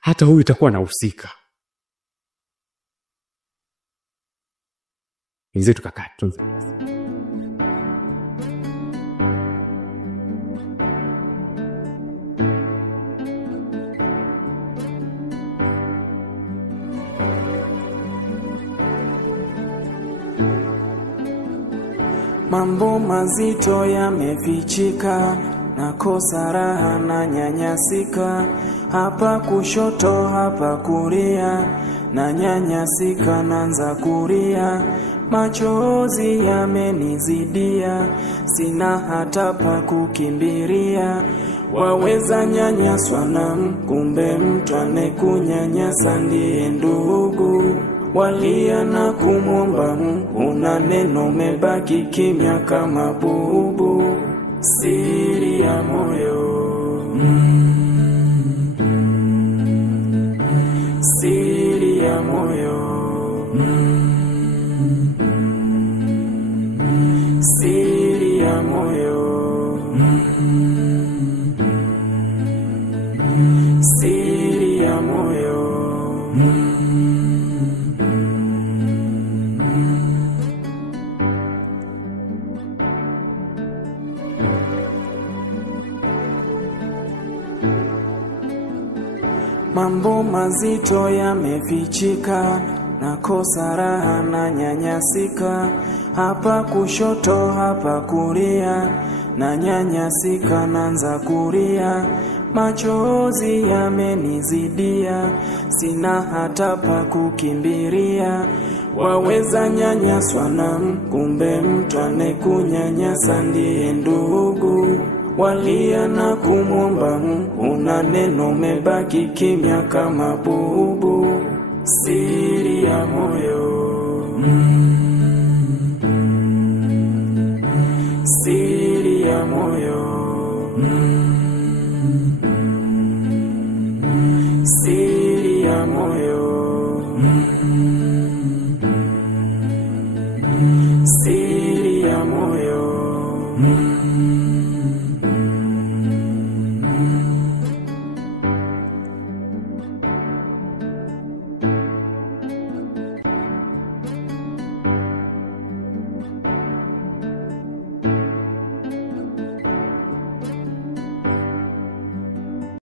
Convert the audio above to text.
hata huyu itakuwa nahusika. Inze tukakaa tunza. Mambo mazito yamefichika, nakosa raha na nyanyasika, hapa kushoto hapa kulia, na nyanyasika naanza kulia, machozi yamenizidia, sina hata pa kukimbilia. Waweza nyanyaswa na kumbe mtu anekunyanyasa ndiye ndugu. Walia na kumwomba una neno, umebaki kimya kama bubu. Siri ya moyo, siri ya moyo, siri ya moyo, siri ya moyo. Mambo mazito yamefichika, nakosa raha na nyanyasika, hapa kushoto hapa kulia, na nyanyasika naanza kulia, machozi yamenizidia, sina hata pa kukimbilia. Waweza nyanyaswa na kumbe mtu anekunyanyasa ndiye ndugu. Walia na kumwomba una neno, umebaki kimya kama bubu. Siri ya moyo, siri ya moyo, siri ya moyo, siri ya moyo.